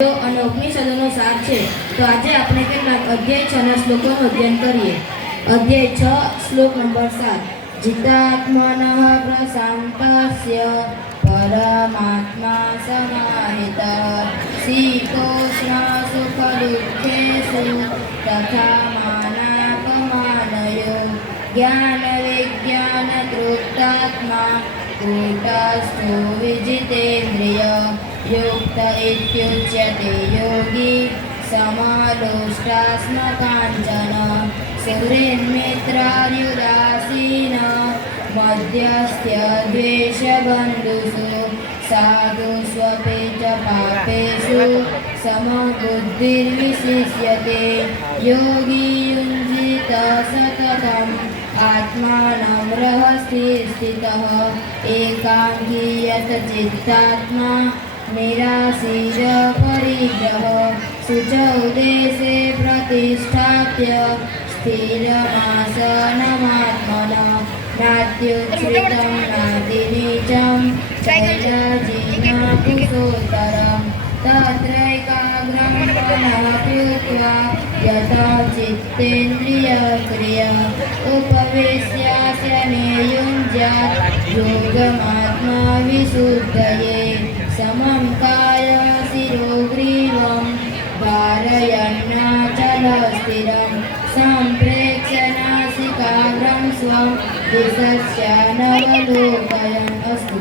અને ઉપનિષદોનો સાર છે. તો આજે આપણે કેટલાક અધ્યાય 6 ના શ્લોકોનું અધ્યયન કરીએ. અધ્યાય 6 શ્લોક નંબર 7. જિતાત્મનઃ પ્રશાંતસ્ય પરમાત્મા સમાહિતઃ શીતોષ્ણ સુખ દુઃખેષુ તથા માનાપમાનયો જ્ઞાન વિજ્ઞાન તૃપ્તાત્મા કૂટસ્થો વિજિતેન્દ્રિય युक्त इत्युच्यते योगी समालोष्टास्मकाञ्चन सुहृन्मित्रार्युदासीन मध्यस्थ्य द्वेषबन्धुषु साधुष्वपि च पापेषु समबुद्धिर्विशिष्यते योगी युञ्जित सततम् आत्मानं रहसि स्थितः एकांकी यत चित्तात्मा निराशीर परिग्रह शुचौ देशे प्रतिष्ठाप्य स्थिरमासनमात्मनः नात्युच्छ्रितं नातिनीचं शैलजीर्णकुशोत्तरं तत्रैकाग्रं मनः कृत्वा यथा चित्तेन्द्रियक्रिया उपवेश्यास्यने युञ्ज्यात् योगमात्मा विशुद्धये समं काय शिरोग्रीवं धारयन्नाचलस्थिरं सम्प्रेक्ष्य नासिकाग्रं स्वं दिशस्यानवलोकयन् अस्तु।